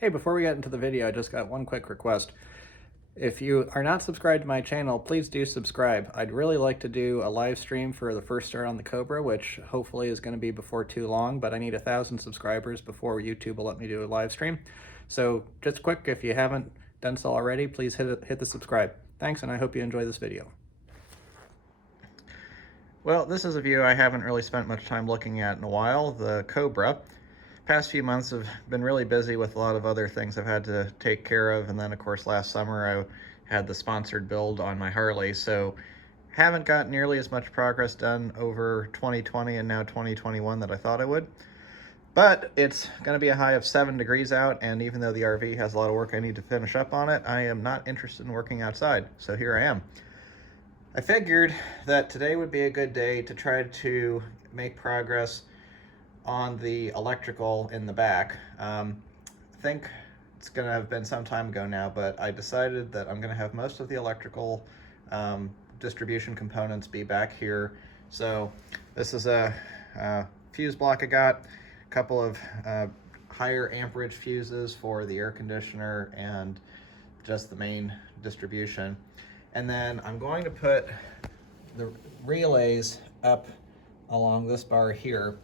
Hey, before we get into the video, I just got one quick request. If you are not subscribed to my channel, please do subscribe. I'd really like to do a live stream for the first start on the Cobra, which hopefully is going to be before too long, but I need 1,000 subscribers before YouTube will let me do a live stream. So just quick, if you haven't done so already, please hit the subscribe. Thanks, and I hope you enjoy this video. Well, this is a view I haven't really spent much time looking at in a while, the Cobra. Past few months have been really busy with a lot of other things I've had to take care of, and then of course last summer I had the sponsored build on my Harley, so haven't got nearly as much progress done over 2020 and now 2021 that I thought I would. But it's going to be a high of 7 degrees out, and even though the RV has a lot of work I need to finish up on it, I am not interested in working outside, so here I am. I figured that today would be a good day to try to make progress on the electrical in the back. I think it's gonna have been some time ago now, but I decided that I'm gonna have most of the electrical distribution components be back here. So this is a fuse block I got, a couple of higher amperage fuses for the air conditioner and just the main distribution. And then I'm going to put the relays up along this bar here,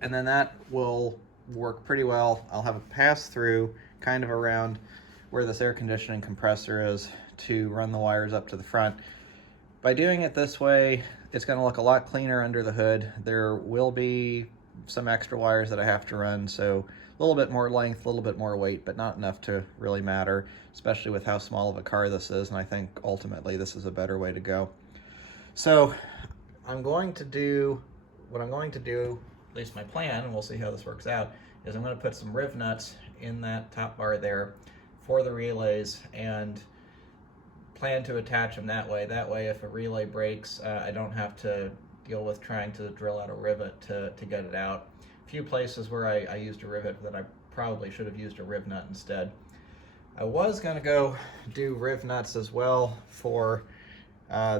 and then that will work pretty well. I'll have a pass through kind of around where this air conditioning compressor is to run the wires up to the front. By doing it this way, it's going to look a lot cleaner under the hood. There will be some extra wires that I have to run, so a little bit more length, a little bit more weight, but not enough to really matter, especially with how small of a car this is, and I think ultimately this is a better way to go. So what I'm going to do, at least my plan, and we'll see how this works out, is I'm going to put some riv nuts in that top bar there for the relays and plan to attach them that way. That way, if a relay breaks, I don't have to deal with trying to drill out a rivet to get it out. A few places where I used a rivet that I probably should have used a riv nut instead. I was going to go do riv nuts as well for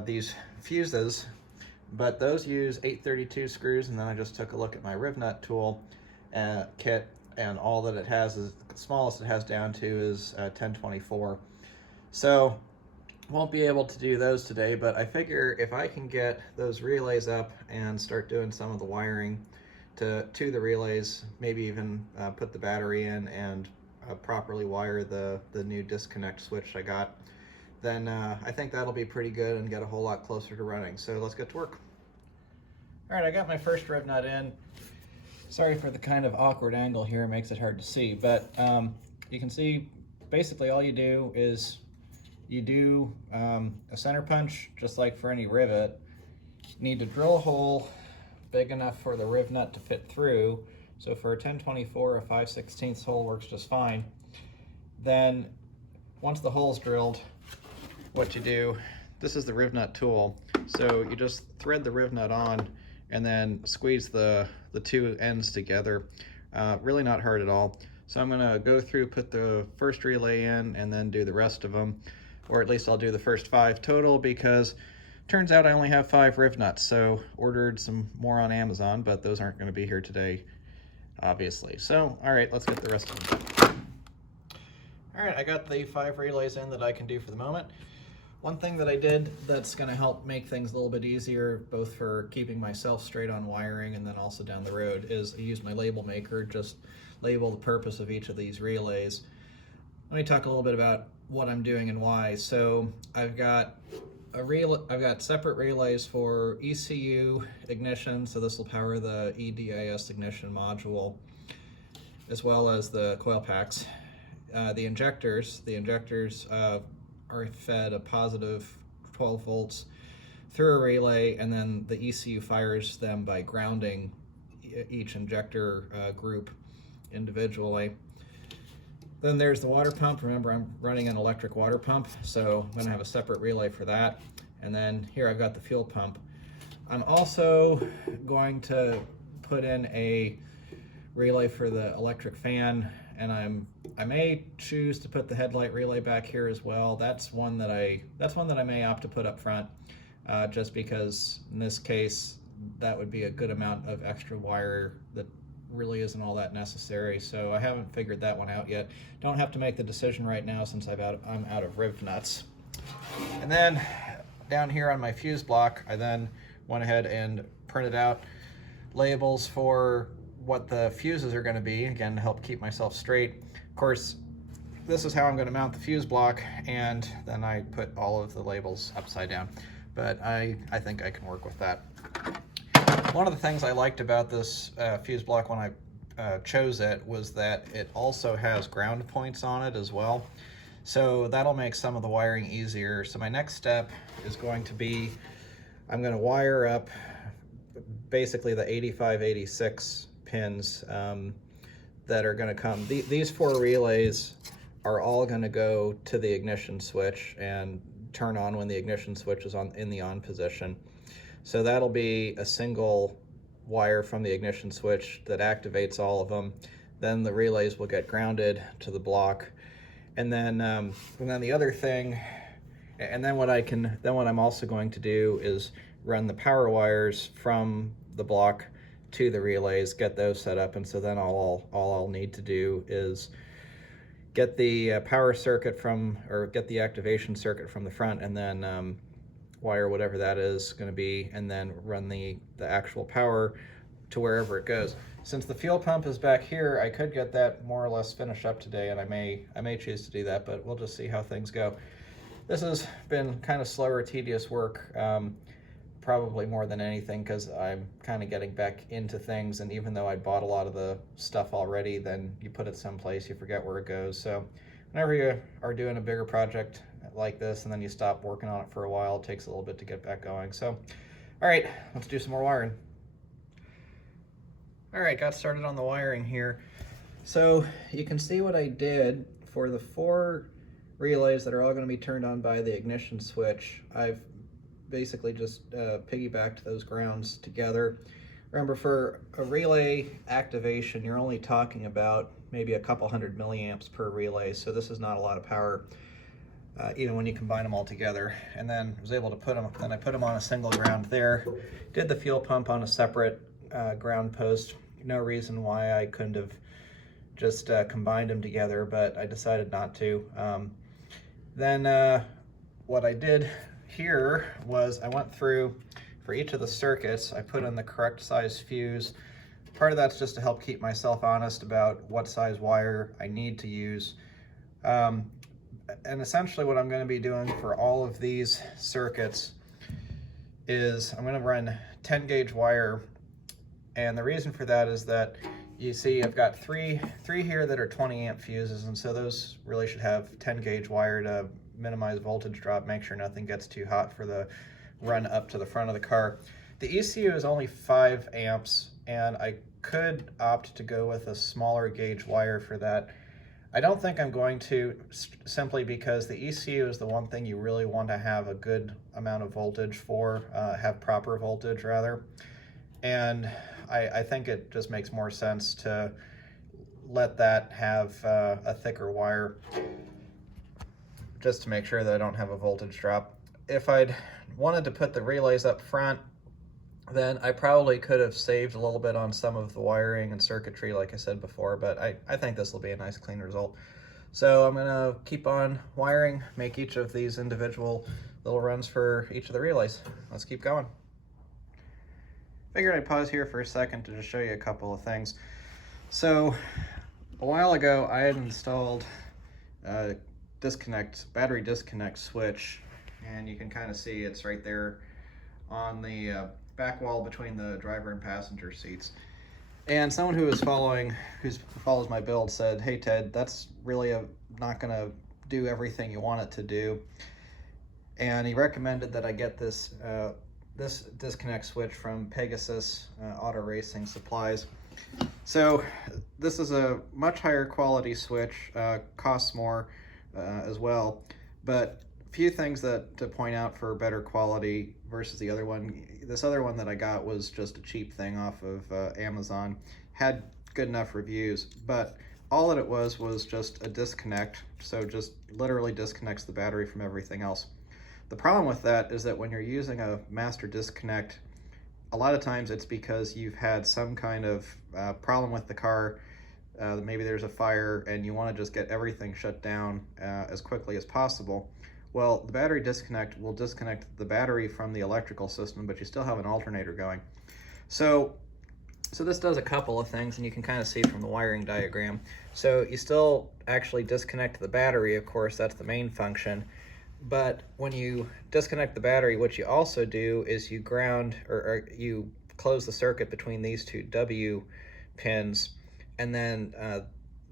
these fuses, but those use 832 screws, and then I just took a look at my riv nut tool kit, and all that it has is, the smallest it has down to is 1024. So won't be able to do those today, but I figure if I can get those relays up and start doing some of the wiring to the relays, maybe even put the battery in and properly wire the new disconnect switch I got, then I think that'll be pretty good and get a whole lot closer to running. So let's get to work. All right, I got my first riv nut in. Sorry for the kind of awkward angle here, it makes it hard to see, but you can see basically all you do is you do a center punch, just like for any rivet. You need to drill a hole big enough for the riv nut to fit through. So for a 1024, a 5/16 hole works just fine. Then once the hole's drilled, what you do, this is the riv nut tool. So you just thread the riv nut on and then squeeze the two ends together. Really not hard at all. So I'm gonna go through, put the first relay in, and then do the rest of them. Or at least I'll do the first 5 total, because turns out I only have 5 riv nuts, so ordered some more on Amazon, but those aren't gonna be here today, obviously. So, all right, let's get the rest of them done. All right, I got the 5 relays in that I can do for the moment. One thing that I did that's gonna help make things a little bit easier, both for keeping myself straight on wiring and then also down the road, is I used my label maker, just label the purpose of each of these relays. Let me talk a little bit about what I'm doing and why. So I've got separate relays for ECU ignition, so this will power the EDIS ignition module, as well as the coil packs. The injectors are fed a positive 12 volts through a relay, and then the ECU fires them by grounding each injector group individually. Then there's the water pump. Remember, I'm running an electric water pump, so I'm gonna have a separate relay for that. And then here I've got the fuel pump. I'm also going to put in a relay for the electric fan, and I may choose to put the headlight relay back here as well. That's one that I may opt to put up front, just because in this case that would be a good amount of extra wire that really isn't all that necessary, so I haven't figured that one out yet. Don't have to make the decision right now since I'm out of riv nuts. And then down here on my fuse block, I then went ahead and printed out labels for what the fuses are going to be, again, to help keep myself straight. Of course, this is how I'm going to mount the fuse block, and then I put all of the labels upside down. But I think I can work with that. One of the things I liked about this fuse block when I chose it was that it also has ground points on it as well. So that'll make some of the wiring easier. So my next step is going to be, I'm going to wire up basically the 85, 86 pins that are going to come. These 4 relays are all going to go to the ignition switch and turn on when the ignition switch is in the on position. So that'll be a single wire from the ignition switch that activates all of them. Then the relays will get grounded to the block. And then the other thing, and then what I'm also going to do is run the power wires from the block to the relays, get those set up, and so then all I'll need to do is get the power circuit get the activation circuit from the front, and then wire whatever that is going to be, and then run the actual power to wherever it goes. Since the fuel pump is back here, I could get that more or less finished up today, and I may choose to do that, but we'll just see how things go. This has been kind of slower, tedious work, probably more than anything because I'm kind of getting back into things, and even though I bought a lot of the stuff already, then you put it someplace, you forget where it goes. So whenever you are doing a bigger project like this and then you stop working on it for a while, it takes a little bit to get back going. So, all right, let's do some more wiring. All right, got started on the wiring here. So you can see what I did for the 4 relays that are all going to be turned on by the ignition switch. I've basically just piggybacked those grounds together. Remember, for a relay activation, you're only talking about maybe a couple hundred milliamps per relay, so this is not a lot of power, even when you combine them all together. And then I was able to put them on a single ground there. Did the fuel pump on a separate ground post. No reason why I couldn't have just combined them together, but I decided not to. Then what I did here was I went through, for each of the circuits, I put in the correct size fuse. Part of that's just to help keep myself honest about what size wire I need to use. And essentially what I'm going to be doing for all of these circuits is I'm going to run 10 gauge wire. And the reason for that is that you see I've got three here that are 20 amp fuses, and so those really should have 10 gauge wire to minimize voltage drop, make sure nothing gets too hot for the run up to the front of the car. The ECU is only 5 amps, and I could opt to go with a smaller gauge wire for that. I don't think I'm going to, simply because the ECU is the one thing you really want to have a good amount of voltage for, have proper voltage rather. And I think it just makes more sense to let that have a thicker wire, just to make sure that I don't have a voltage drop. If I'd wanted to put the relays up front, then I probably could have saved a little bit on some of the wiring and circuitry, like I said before, but I think this will be a nice clean result. So I'm gonna keep on wiring, make each of these individual little runs for each of the relays. Let's keep going. Figured I'd pause here for a second to just show you a couple of things. So a while ago I had installed a battery disconnect switch, and you can kind of see it's right there on the back wall between the driver and passenger seats. And someone who follows my build said, "Hey Ted, that's really not going to do everything you want it to do." And he recommended that I get this disconnect switch from Pegasus Auto Racing Supplies. So this is a much higher quality switch, costs more as well, but a few things to point out for better quality versus the other one. This other one that I got was just a cheap thing off of Amazon. Had good enough reviews, but all that it was just a disconnect, so just literally disconnects the battery from everything else. The problem with that is that when you're using a master disconnect, a lot of times it's because you've had some kind of problem with the car. Maybe there's a fire and you want to just get everything shut down as quickly as possible. Well, the battery disconnect will disconnect the battery from the electrical system, but you still have an alternator going. So this does a couple of things, and you can kind of see from the wiring diagram. So you still actually disconnect the battery, of course, that's the main function. But when you disconnect the battery, what you also do is you ground, or you close the circuit between these two W pins, and then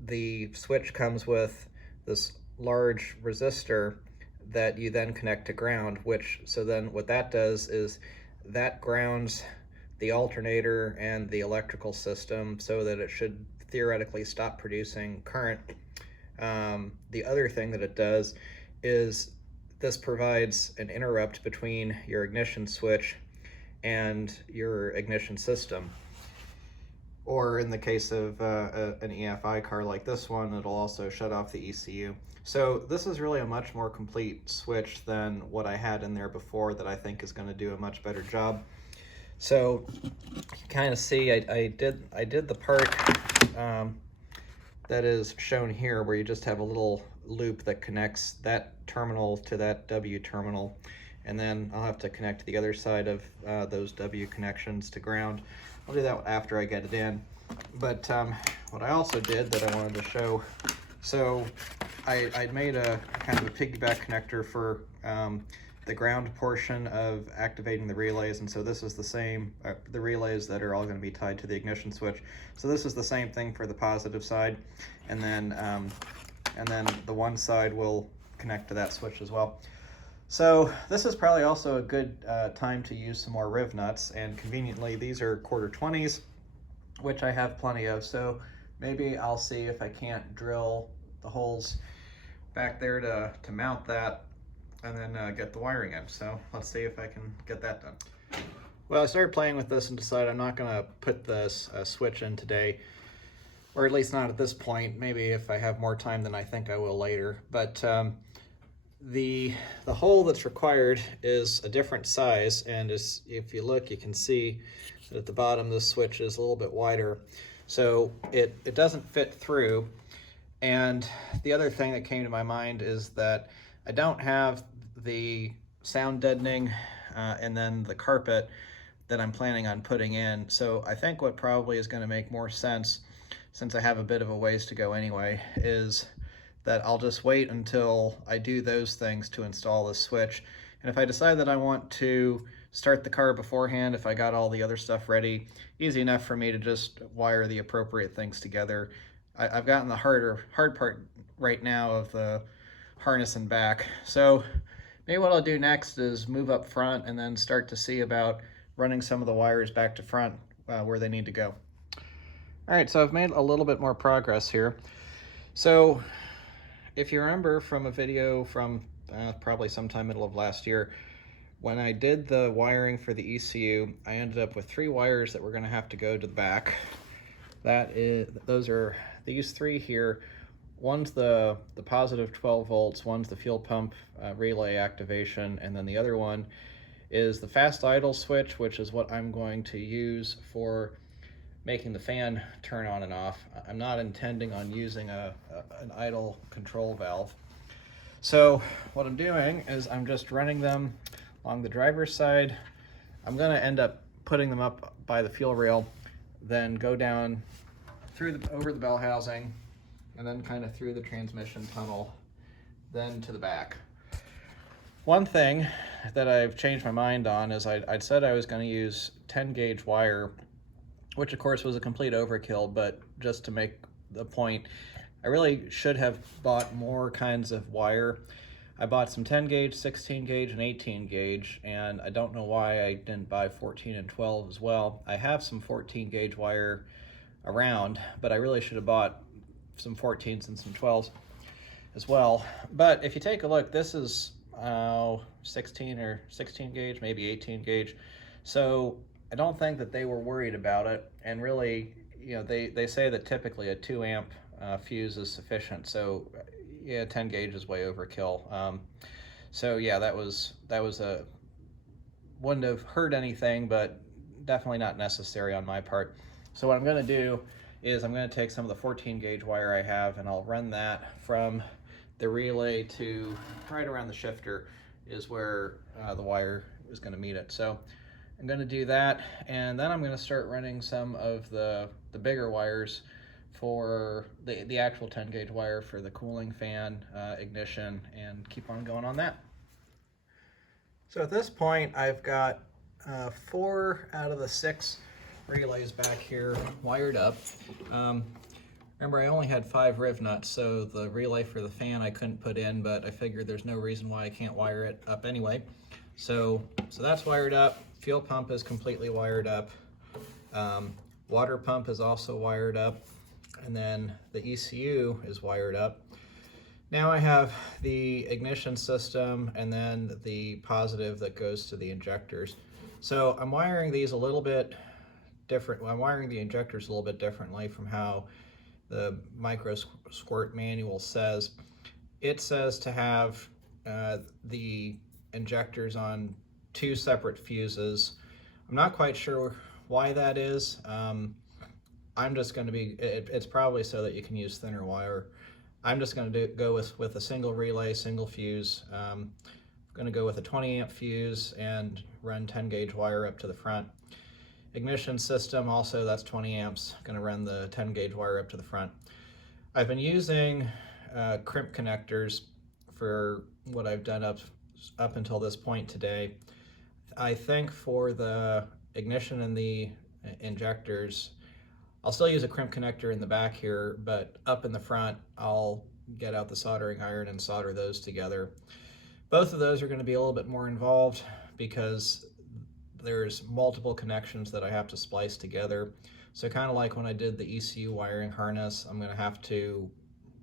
the switch comes with this large resistor that you then connect to ground, so then what that does is that grounds the alternator and the electrical system so that it should theoretically stop producing current. The other thing that it does is this provides an interrupt between your ignition switch and your ignition system. Or in the case of an EFI car like this one, it'll also shut off the ECU. So this is really a much more complete switch than what I had in there before that I think is going to do a much better job. So you can kind of see I did the part that is shown here, where you just have a little loop that connects that terminal to that W terminal, and then I'll have to connect the other side of those W connections to ground. I'll do that after I get it in. But what I also did that I wanted to show, so I made a kind of a piggyback connector for the ground portion of activating the relays, and so this is the same, the relays that are all going to be tied to the ignition switch. So this is the same thing for the positive side, and then the one side will connect to that switch as well. So this is probably also a good time to use some more riv nuts, and conveniently these are 1/4-20s, which I have plenty of, so maybe I'll see if I can't drill the holes back there to mount that, and then get the wiring in. So let's see if I can get that done. Well, I started playing with this and decided I'm not going to put this switch in today, or at least not at this point. Maybe if I have more time than I think I will later. But the hole that's required is a different size, and if you look, you can see that at the bottom this switch is a little bit wider, so it doesn't fit through. And the other thing that came to my mind is that I don't have the sound deadening and then the carpet that I'm planning on putting in. So I think what probably is going to make more sense, since I have a bit of a ways to go anyway, is that I'll just wait until I do those things to install this switch. And if I decide that I want to start the car beforehand, if I got all the other stuff ready, easy enough for me to just wire the appropriate things together. I've gotten the hard part right now of the harness and back. So maybe what I'll do next is move up front and then start to see about running some of the wires back to front where they need to go. All right, so I've made a little bit more progress here. So if you remember from a video from probably sometime middle of last year, when I did the wiring for the ECU, I ended up with 3 wires that were going to have to go to the back. Those are these 3 here. One's the positive 12 volts, one's the fuel pump relay activation, and then the other one is the fast idle switch, which is what I'm going to use for making the fan turn on and off. I'm not intending on using an idle control valve. So what I'm doing is I'm just running them along the driver's side. I'm going to end up putting them up by the fuel rail, then go down over the bell housing, and then kind of through the transmission tunnel, then to the back. One thing that I've changed my mind on is I'd said I was going to use 10 gauge wire, which of course was a complete overkill, but just to make the point, I really should have bought more kinds of wire. I bought some 10 gauge, 16 gauge, and 18 gauge, and I don't know why I didn't buy 14 and 12 as well. I have some 14 gauge wire around, but I really should have bought some 14s and some 12s as well. But if you take a look, this is 16 gauge, maybe 18 gauge. So I don't think that they were worried about it. And really, you know, they say that typically a 2 amp fuse is sufficient. So yeah, 10 gauge is way overkill. So yeah, that was wouldn't have hurt anything, but definitely not necessary on my part. So what I'm going to do is I'm going to take some of the 14 gauge wire I have, and I'll run that from the relay to right around the shifter is where the wire is going to meet it. So I'm going to do that, and then I'm going to start running some of the bigger wires for the actual 10 gauge wire for the cooling fan, ignition, and keep on going on that. So at this point, I've got 4 out of the 6 relays back here wired up. Remember, I only had 5 riv nuts, so the relay for the fan I couldn't put in, but I figured there's no reason why I can't wire it up anyway. So that's wired up. Fuel pump is completely wired up. Water pump is also wired up. And then the ECU is wired up. Now I have the ignition system and then the positive that goes to the injectors. So I'm wiring these a little bit different. I'm wiring the injectors a little bit differently from how the micro squirt manual says. It says to have the injectors on 2 separate fuses. I'm not quite sure why that is. I'm just going to be, it's probably so that you can use thinner wire. I'm just going to go with a single relay, single fuse. I'm going to go with a 20 amp fuse and run 10 gauge wire up to the front. Ignition system also, that's 20 amps, going to run the 10 gauge wire up to the front. I've been using crimp connectors for what I've done up until this point today. I think for the ignition and the injectors, I'll still use a crimp connector in the back here, but up in the front, I'll get out the soldering iron and solder those together. Both of those are going to be a little bit more involved because there's multiple connections that I have to splice together. So kind of like when I did the ECU wiring harness, I'm going to have to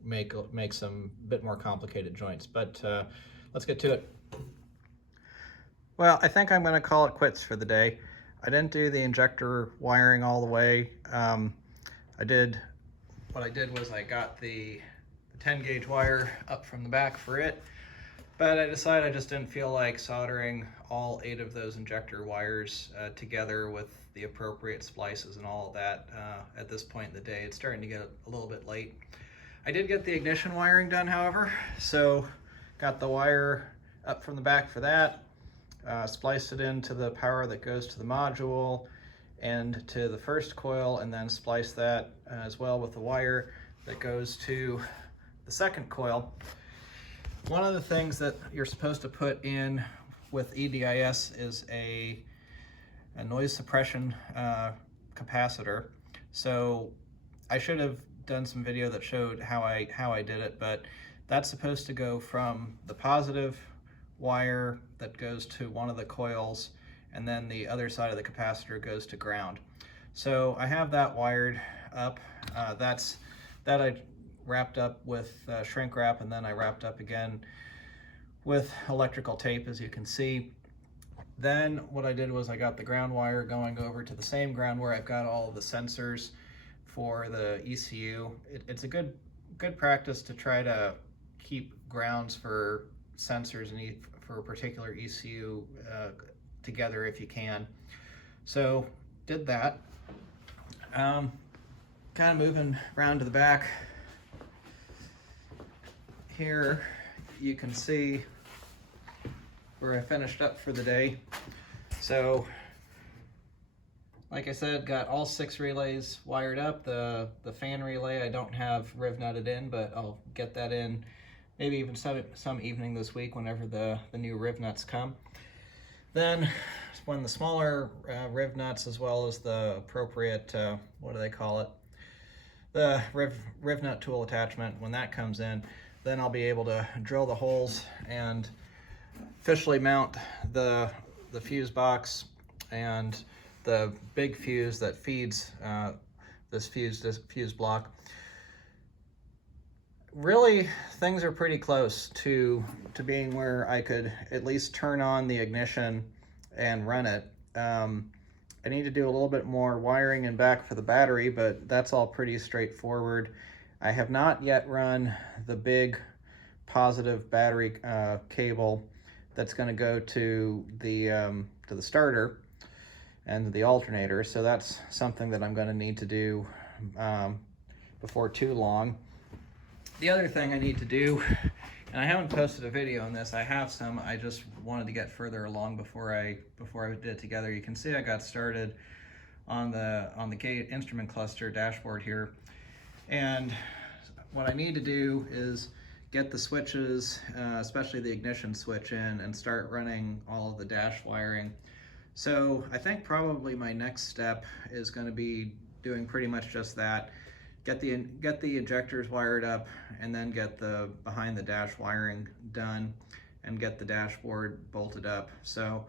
make some bit more complicated joints, but let's get to it. Well, I think I'm going to call it quits for the day. I didn't do the injector wiring all the way. What I did was I got the 10 gauge wire up from the back for it, but I decided I just didn't feel like soldering all 8 of those injector wires together with the appropriate splices and all of that at this point in the day. It's starting to get a little bit late. I did get the ignition wiring done, however, so got the wire up from the back for that. Spliced it into the power that goes to the module and to the first coil, and then splice that as well with the wire that goes to the second coil. One of the things that you're supposed to put in with EDIS is a noise suppression capacitor. So I should have done some video that showed how I did it, but that's supposed to go from the positive wire that goes to one of the coils, and then the other side of the capacitor goes to ground. So I have that wired up. That I wrapped up with shrink wrap, and then I wrapped up again with electrical tape, as you can see. Then what I did was I got the ground wire going over to the same ground where I've got all of the sensors for the ECU. It's a good practice to try to keep grounds for sensors and for a particular ECU together if you can. So did that. Kind of moving around to the back here, you can see where I finished up for the day. So like I said, got all 6 relays wired up. The fan relay I don't have riv nutted in, but I'll get that in maybe even some evening this week whenever the new riv nuts come. Then when the smaller riv nuts, as well as the appropriate, what do they call it? The riv nut tool attachment, when that comes in, then I'll be able to drill the holes and officially mount the fuse box and the big fuse that feeds this fuse block. Really, things are pretty close to being where I could at least turn on the ignition and run it. I need to do a little bit more wiring in back for the battery, but that's all pretty straightforward. I have not yet run the big positive battery cable that's going to go to the starter, and the alternator. So that's something that I'm going to need to do before too long. The other thing I need to do, and I haven't posted a video on this, I have some, I just wanted to get further along before I did it together. You can see I got started on the gate instrument cluster dashboard here, and what I need to do is get the switches, especially the ignition switch, in and start running all of the dash wiring. So I think probably my next step is going to be doing pretty much just that. Get the injectors wired up, and then get the behind the dash wiring done, and get the dashboard bolted up. So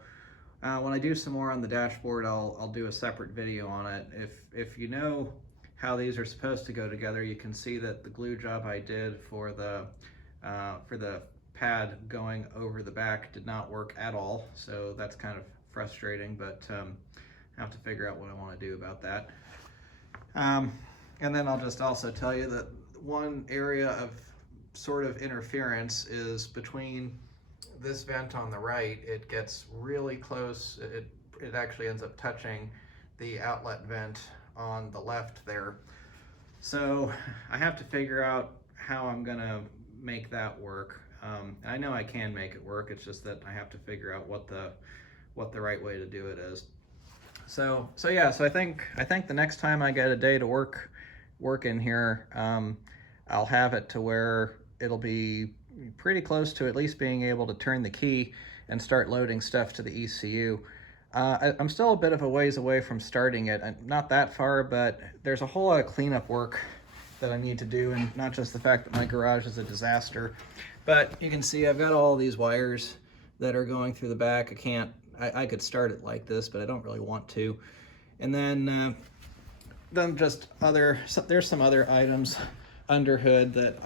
when I do some more on the dashboard, I'll do a separate video on it. If you know how these are supposed to go together, you can see that the glue job I did for the pad going over the back did not work at all. So that's kind of frustrating, but I have to figure out what I want to do about that. And then I'll just also tell you that one area of sort of interference is between this vent on the right. It gets really close. It actually ends up touching the outlet vent on the left there. So I have to figure out how I'm gonna make that work. And I know I can make it work. It's just that I have to figure out what the right way to do it is. So yeah, so I think the next time I get a day to work in here, I'll have it to where it'll be pretty close to at least being able to turn the key and start loading stuff to the ECU. I'm still a bit of a ways away from starting it. I'm not that far, but there's a whole lot of cleanup work that I need to do, and not just the fact that my garage is a disaster, but you can see I've got all these wires that are going through the back. I could start it like this, but I don't really want to. And then just there's some other items under hood that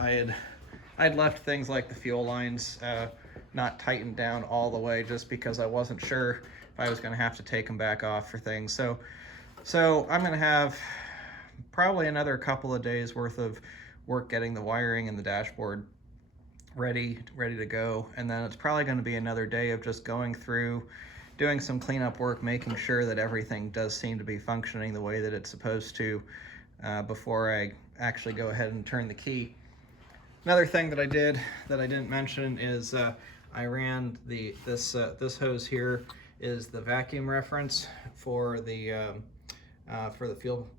I'd left things like the fuel lines not tightened down all the way, just because I wasn't sure if I was going to have to take them back off for things. So I'm going to have probably another couple of days worth of work getting the wiring and the dashboard ready to go, and then it's probably going to be another day of just going through, doing some cleanup work, making sure that everything does seem to be functioning the way that it's supposed to before I actually go ahead and turn the key. Another thing that I did that I didn't mention is I ran this hose here is the vacuum reference for the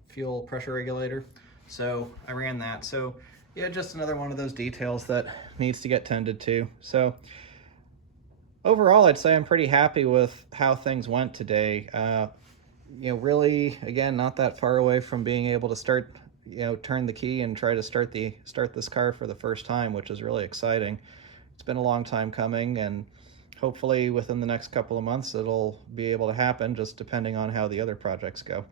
fuel pressure regulator. So I ran that. So yeah, just another one of those details that needs to get tended to. So overall, I'd say I'm pretty happy with how things went today. Really, again, not that far away from being able to start, turn the key and try to start this car for the first time, which is really exciting. It's been a long time coming, and hopefully within the next couple of months, it'll be able to happen, just depending on how the other projects go.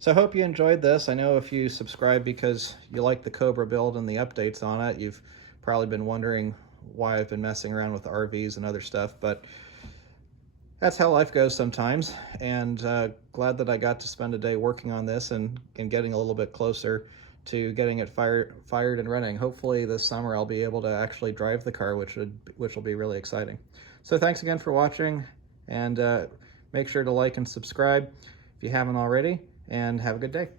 So I hope you enjoyed this. I know if you subscribe because you like the Cobra build and the updates on it, you've probably been wondering why I've been messing around with the RVs and other stuff, but that's how life goes sometimes. And glad that I got to spend a day working on this and getting a little bit closer to getting it fired and running. Hopefully this summer I'll be able to actually drive the car, which will be really exciting. So thanks again for watching, and make sure to like and subscribe if you haven't already, and have a good day.